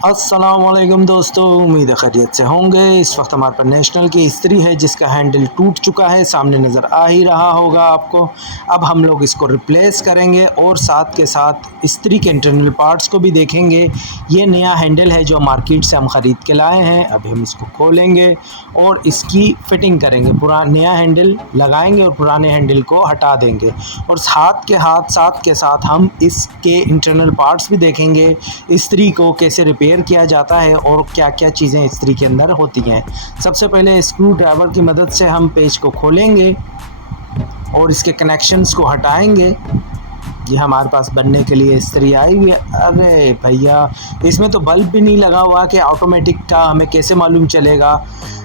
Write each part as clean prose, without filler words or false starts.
अस्सलामुअलैकुम दोस्तों, उम्मीद है खैरियत से होंगे। इस वक्त हमारे पास नेशनल की इस्त्री है जिसका हैंडल टूट चुका है, सामने नज़र आ ही रहा होगा आपको। अब हम लोग इसको रिप्लेस करेंगे और साथ के साथ इस्त्री के इंटरनल पार्ट्स को भी देखेंगे। ये नया हैंडल है जो मार्केट से हम ख़रीद के लाए हैं। अभी हम इसको खोलेंगे और इसकी फ़िटिंग करेंगे। नया हैंडल लगाएंगे और पुराने हैंडल को हटा देंगे और साथ के साथ हम इसके इंटरनल पार्ट्स भी देखेंगे, इस्त्री को कैसे रिपेयर किया जाता है और क्या-क्या चीज़ें इस्त्री के अंदर होती हैं। सबसे पहले स्क्रू ड्राइवर की मदद से हम पेज को खोलेंगे और इसके कनेक्शंस को हटाएंगे। ये हमारे पास बनने के लिए इस्त्री आई हुई है। अरे भैया, इसमें तो बल्ब भी नहीं लगा हुआ कि ऑटोमेटिक का हमें कैसे मालूम चलेगा।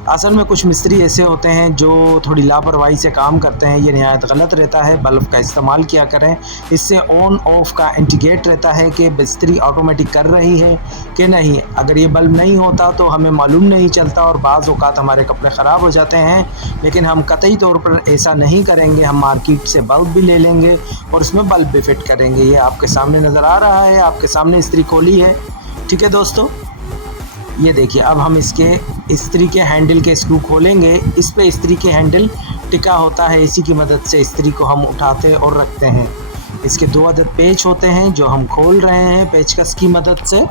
असल में कुछ मिस्त्री ऐसे होते हैं जो थोड़ी लापरवाही से काम करते हैं, ये निहायत गलत रहता है। बल्ब का इस्तेमाल किया करें, इससे ऑन ऑफ का इंडिकेट रहता है कि इस्त्री ऑटोमेटिक कर रही है कि नहीं। अगर ये बल्ब नहीं होता तो हमें मालूम नहीं चलता और बाज़ औक़ात हमारे कपड़े ख़राब हो जाते हैं। लेकिन हम कतई तौर पर ऐसा नहीं करेंगे, हम मार्केट से बल्ब भी ले लेंगे और उसमें बल्ब भी फिट करेंगे। ये आपके सामने नज़र आ रहा है, आपके सामने इस्त्री खोली है। ठीक है दोस्तों, ये देखिए। अब हम इसके इस्त्री के हैंडल के स्क्रू खोलेंगे। इस पे इस्त्री के हैंडल टिका होता है, इसी की मदद से इस्त्री को हम उठाते और रखते हैं। इसके 2 अदद पेच होते हैं जो हम खोल रहे हैं पेचकस की मदद से।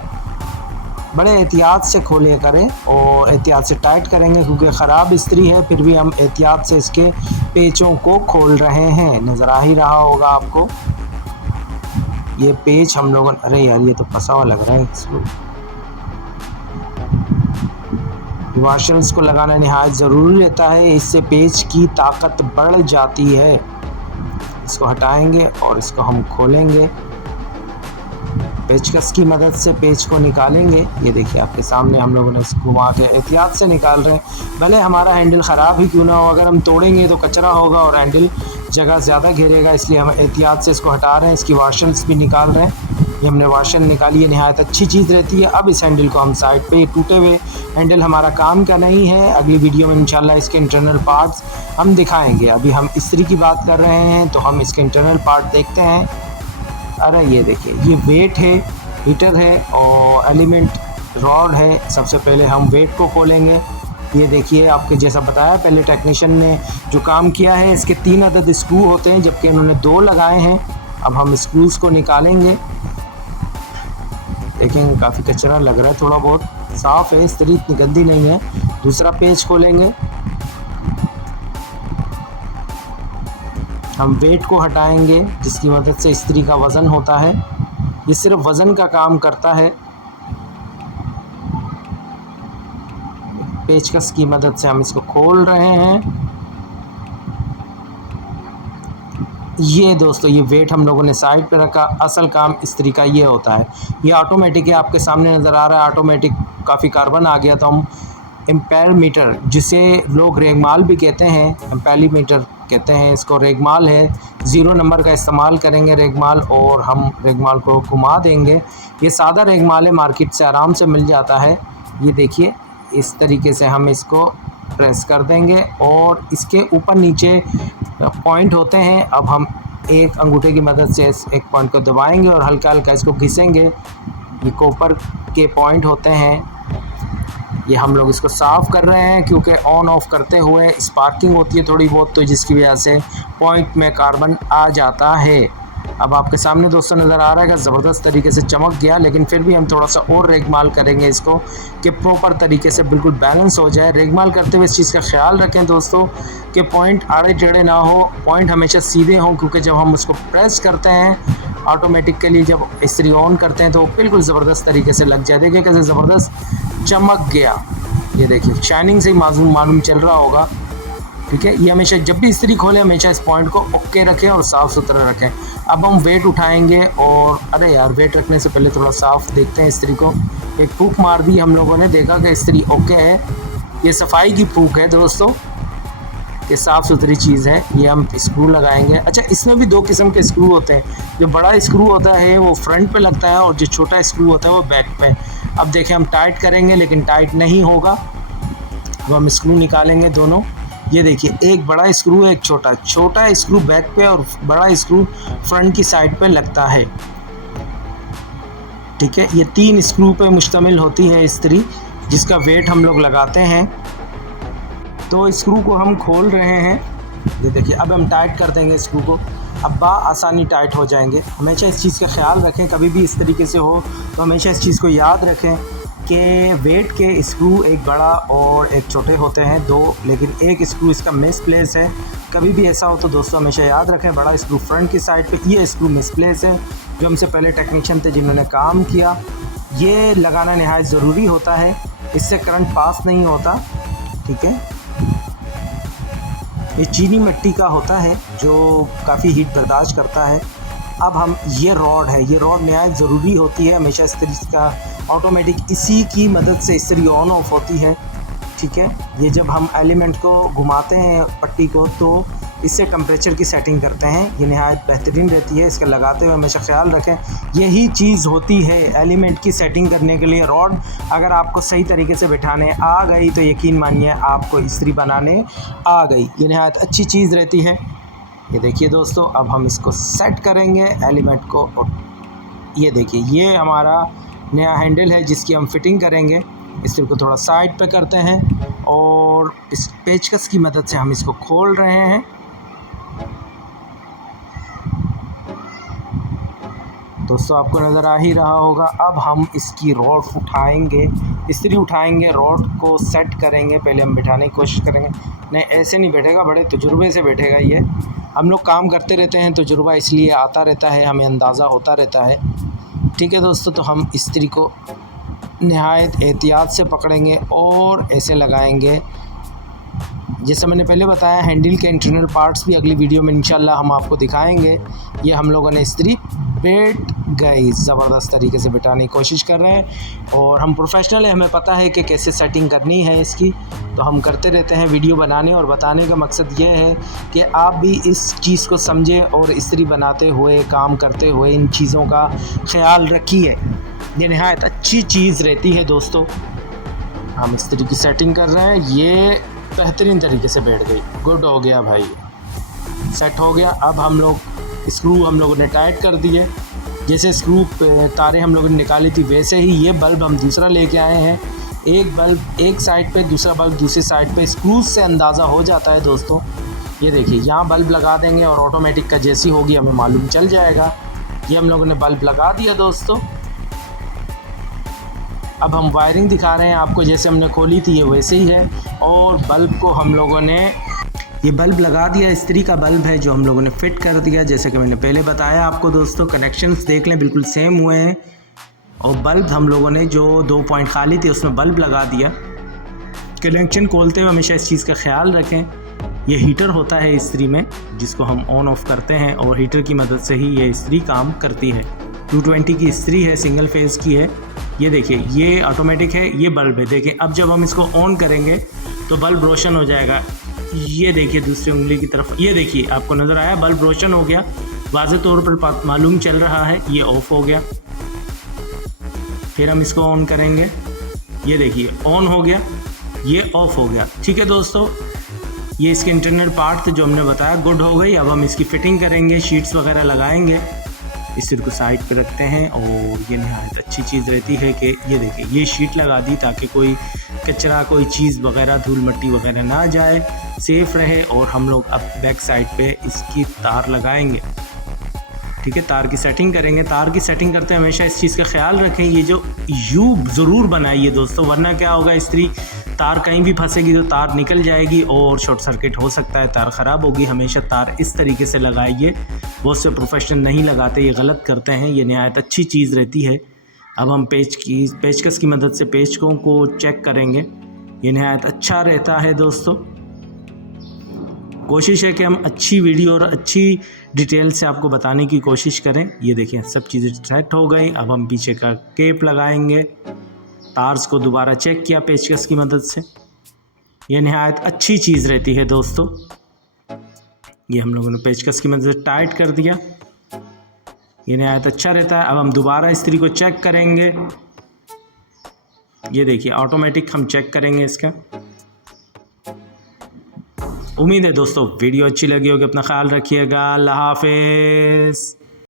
बड़े एहतियात से खोले करें और एहतियात से टाइट करेंगे क्योंकि ख़राब इस्त्री है, फिर भी हम एहतियात से इसके पेचों को खोल रहे हैं। नज़र आ ही रहा होगा आपको ये पेच हम लोगों। अरे यार, ये तो फंसा हुआ लग रहा है। इसको वॉशर्स को लगाना नहायत ज़रूरी रहता है, इससे पेच की ताकत बढ़ जाती है। इसको हटाएंगे और इसको हम खोलेंगे। पेचकस की मदद से पेच को निकालेंगे। ये देखिए आपके सामने हम लोगों ने इसको घुमा के एहतियात से निकाल रहे हैं। भले हमारा हैंडल ख़राब ही क्यों ना हो, अगर हम तोड़ेंगे तो कचरा होगा और हैंडल जगह ज़्यादा घेरेगा, इसलिए हम एहतियात से इसको हटा रहे हैं। इसकी वॉशर्स भी निकाल रहे हैं। ये हमने वाशर निकाली है, नहायत अच्छी चीज़ रहती है। अब इस हैंडल को हम साइड पे, ये टूटे हुए हैंडल हमारा काम का नहीं है। अगली वीडियो में इंशाल्लाह इसके इंटरनल पार्ट्स हम दिखाएंगे। अभी हम इस्त्री की बात कर रहे हैं तो हम इसके इंटरनल पार्ट देखते हैं। अरे ये देखिए, ये वेट है, हीटर है और एलिमेंट रॉड है। सबसे पहले हम वेट को खोलेंगे। ये देखिए, आपके जैसा बताया पहले टेक्नीशियन ने जो काम किया है, इसके 3 अदद स्क्रू होते हैं जबकि इन्होंने 2 लगाए हैं। अब हम स्क्रूज़ को निकालेंगे। देखेंगे काफ़ी कचरा लग रहा है, थोड़ा बहुत साफ़ है, इस्त्री इतनी गंदी नहीं है। दूसरा पेज खोलेंगे। हम वेट को हटाएंगे जिसकी मदद से इस्त्री का वज़न होता है। ये सिर्फ वज़न का काम करता है। पेचकस की मदद से हम इसको खोल रहे हैं। ये दोस्तों, ये वेट हम लोगों ने साइड पे रखा। असल काम इस्त्री का ये होता है। ये ऑटोमेटिक है, आपके सामने नज़र आ रहा है ऑटोमेटिक। काफ़ी कार्बन आ गया तो हम एम्पेयर मीटर, जिसे लोग रेगमाल भी कहते हैं, एम्पेलीमीटर कहते हैं इसको, रेगमाल है। 0 नंबर का इस्तेमाल करेंगे रेगमाल, और हम रेगमाल को घुमा देंगे। ये सादा रेगमाल है, मार्केट से आराम से मिल जाता है। ये देखिए, इस तरीके से हम इसको प्रेस कर देंगे और इसके ऊपर नीचे पॉइंट होते हैं। अब हम एक अंगूठे की मदद से इस एक पॉइंट को दबाएंगे और हल्का हल्का इसको घिसेंगे। ये कॉपर के पॉइंट होते हैं। ये हम लोग इसको साफ़ कर रहे हैं क्योंकि ऑन ऑफ करते हुए स्पार्किंग होती है थोड़ी बहुत, तो जिसकी वजह से पॉइंट में कार्बन आ जाता है। अब आपके सामने दोस्तों नज़र आ रहा है कि ज़बरदस्त तरीके से चमक गया, लेकिन फिर भी हम थोड़ा सा और रेगमाल करेंगे इसको कि प्रॉपर तरीके से बिल्कुल बैलेंस हो जाए। रेगमाल करते हुए इस चीज़ का ख्याल रखें दोस्तों कि पॉइंट आड़े टेढ़े ना हो, पॉइंट हमेशा सीधे हों, क्योंकि जब हम उसको प्रेस करते हैं ऑटोमेटिकली, जब इस्त्री ऑन करते हैं तो बिल्कुल ज़बरदस्त तरीके से लग जाए। देखिए कैसे ज़बरदस्त चमक गया। ये देखिए, शाइनिंग से ही मालूम चल रहा होगा। ठीक है, ये हमेशा जब भी इस्त्री खोलें हमेशा इस पॉइंट को ओके रखें और साफ़ सुथरा रखें। अब हम वेट उठाएंगे और अरे यार, वेट रखने से पहले थोड़ा साफ़ देखते हैं इस्त्री को। एक फूंक मार दी हम लोगों ने, देखा कि इस्त्री ओके है। ये सफाई की फूंक है दोस्तों, कि साफ़ सुथरी चीज़ है। ये हम स्क्रू लगाएंगे। अच्छा, इसमें भी 2 किस्म के स्क्रू होते हैं। जो बड़ा स्क्रू होता है वो फ्रंट पे लगता है और जो छोटा स्क्रू होता है वो बैक पे। अब देखें, हम टाइट करेंगे लेकिन टाइट नहीं होगा, वो हम स्क्रू निकालेंगे दोनों। ये देखिए, एक बड़ा स्क्रू है, एक छोटा स्क्रू बैक पे और बड़ा स्क्रू फ्रंट की साइड पे लगता है। ठीक है। ये 3 स्क्रू पे मुश्तमिल होती है इस्त्री, जिसका वेट हम लोग लगाते हैं। तो स्क्रू को हम खोल रहे हैं, ये देखिए। अब हम टाइट कर देंगे स्क्रू को, अब आसानी टाइट हो जाएंगे। हमेशा इस चीज़ का ख्याल रखें, कभी भी इस तरीके से हो तो हमेशा इस चीज़ को याद रखें कि वेट के स्क्रू एक बड़ा और एक छोटे होते हैं 2, लेकिन एक स्क्रू इसका मिसप्लेस है। कभी भी ऐसा हो तो दोस्तों हमेशा याद रखें, बड़ा स्क्रू फ्रंट की साइड पे, ये स्क्रू मिसप्लेस है। जो हमसे पहले टेक्नीशियन थे जिन्होंने काम किया, ये लगाना नहायत ज़रूरी होता है, इससे करंट पास नहीं होता। ठीक है। ये चीनी मिट्टी का होता है जो काफ़ी हीट बर्दाश्त करता है। अब हम, ये रॉड है, ये रॉड नहायत ज़रूरी होती है हमेशा इस्त्री का ऑटोमेटिक, इसी की मदद से इस्त्री ऑन ऑफ होती है। ठीक है। ये जब हम एलिमेंट को घुमाते हैं पट्टी को, तो इससे टेम्परेचर की सेटिंग करते हैं, ये नहायत बेहतरीन रहती है। इसका लगाते हुए हमेशा ख्याल रखें, यही चीज़ होती है एलिमेंट की सेटिंग करने के लिए रॉड। अगर आपको सही तरीके से बिठाने आ गई तो यकीन मानिए आपको इस्त्री बनाने आ गई। ये नहायत अच्छी चीज़ रहती है। ये देखिए दोस्तों, अब हम इसको सेट करेंगे एलिमेंट को। ये देखिए, ये हमारा नया हैंडल है जिसकी हम फिटिंग करेंगे। इस्त्री को थोड़ा साइड पे करते हैं और इस पेचकस की मदद से हम इसको खोल रहे हैं। दोस्तों आपको नज़र आ ही रहा होगा। अब हम इसकी रॉड उठाएंगे, इस्त्री उठाएंगे, रॉड को सेट करेंगे। पहले हम बिठाने की कोशिश करेंगे, नहीं ऐसे नहीं बैठेगा, बड़े तजुर्बे से बैठेगा। ये हम लोग काम करते रहते हैं, तजुर्बा इसलिए आता रहता है, हमें अंदाज़ा होता रहता है। ठीक है दोस्तों, तो हम इस्त्री को नहायत एहतियात से पकड़ेंगे और ऐसे लगाएंगे। जैसे मैंने पहले बताया, हैंडल के इंटरनल पार्ट्स भी अगली वीडियो में इंशाल्लाह हम आपको दिखाएंगे। ये हम लोगों ने इस्त्री बैठ गई, ज़बरदस्त तरीके से बिठाने की कोशिश कर रहे हैं और हम प्रोफेशनल है, हमें पता है कि कैसे सेटिंग करनी है इसकी, तो हम करते रहते हैं। वीडियो बनाने और बताने का मकसद ये है कि आप भी इस चीज़ को समझें और इस्त्री बनाते हुए, काम करते हुए इन चीज़ों का ख्याल रखिए। ये नहायत अच्छी चीज़ रहती है दोस्तों। हम इस्त्री की सेटिंग कर रहे हैं, ये बेहतरीन तरीके से बैठ गई, गुड हो गया भाई, सेट हो गया। अब हम लोग स्क्रू हम लोगों ने टाइट कर दिए, जैसे स्क्रू तारें हम लोगों ने निकाली थी वैसे ही ये बल्ब हम दूसरा लेके आए हैं। एक बल्ब एक साइड पे, दूसरा बल्ब दूसरी साइड पे, स्क्रूज से अंदाज़ा हो जाता है दोस्तों। ये देखिए, यहाँ बल्ब लगा देंगे और ऑटोमेटिक का जैसी होगी हमें मालूम चल जाएगा। ये हम लोगों ने बल्ब लगा दिया दोस्तों। अब हम वायरिंग दिखा रहे हैं आपको, जैसे हमने खोली थी ये वैसे ही है। और बल्ब को हम लोगों ने, ये बल्ब लगा दिया, इस्त्री का बल्ब है जो हम लोगों ने फ़िट कर दिया। जैसे कि मैंने पहले बताया आपको दोस्तों, कनेक्शंस देख लें बिल्कुल सेम हुए हैं। और बल्ब हम लोगों ने जो 2 पॉइंट खाली थे उसमें बल्ब लगा दिया। कनेक्शन खोलते हुए हमेशा इस चीज़ का ख्याल रखें, ये हीटर होता है इस्त्री में जिसको हम ऑन ऑफ़ करते हैं और हीटर की मदद से ही ये इस्त्री काम करती है। 220 की इस्त्री है, सिंगल फेज़ की है। ये देखिए, ये ऑटोमेटिक है, ये बल्ब है। देखिए, अब जब हम इसको ऑन करेंगे तो बल्ब रोशन हो जाएगा। ये देखिए दूसरी उंगली की तरफ, ये देखिए आपको नज़र आया बल्ब रोशन हो गया, वाज़ेह तौर पर मालूम चल रहा है। ये ऑफ हो गया, फिर हम इसको ऑन करेंगे, ये देखिए ऑन हो गया, ये ऑफ हो गया। ठीक है दोस्तों, ये इसके इंटरनल पार्ट थे जो हमने बताया, गुड हो गई। अब हम इसकी फ़िटिंग करेंगे, शीट्स वगैरह लगाएंगे। इस सिर को साइड पे रखते हैं और ये नहायत अच्छी चीज़ रहती है कि ये देखिए, ये शीट लगा दी ताकि कोई कचरा, कोई चीज़ वगैरह, धूल मिट्टी वगैरह ना जाए, सेफ़ रहे। और हम लोग अब बैक साइड पे इसकी तार लगाएंगे। ठीक है, तार की सेटिंग करेंगे। तार की सेटिंग करते हैं हमेशा इस चीज़ का ख्याल रखें, ये जो यू ज़रूर बनाइए दोस्तों, वरना क्या होगा, इस्त्री तार कहीं भी फंसेगी तो तार निकल जाएगी और शॉर्ट सर्किट हो सकता है, तार ख़राब होगी। हमेशा तार इस तरीके से लगाइए, बहुत से प्रोफेशनल नहीं लगाते, ये गलत करते हैं। ये नहायत अच्छी चीज़ रहती है। अब हम पेचकस की मदद से पेचकों को चेक करेंगे, ये नहायत अच्छा रहता है दोस्तों। कोशिश है कि हम अच्छी वीडियो और अच्छी डिटेल से आपको बताने की कोशिश करें। ये देखें, सब चीज़ें सेट हो गई। अब हम पीछे का केप लगाएंगे, तार्स को दोबारा चेक किया पेचकस की मदद से। ये नहायत अच्छी चीज़ रहती है दोस्तों। ये हम लोगों ने पेचकस की मदद से टाइट कर दिया, ये नहायत अच्छा रहता है। अब हम दोबारा इस्त्री को चेक करेंगे, ये देखिए ऑटोमेटिक हम चेक करेंगे इसका। उम्मीद है दोस्तों वीडियो अच्छी लगी होगी, अपना ख्याल रखिएगा। अल्लाह हाफ़िज़।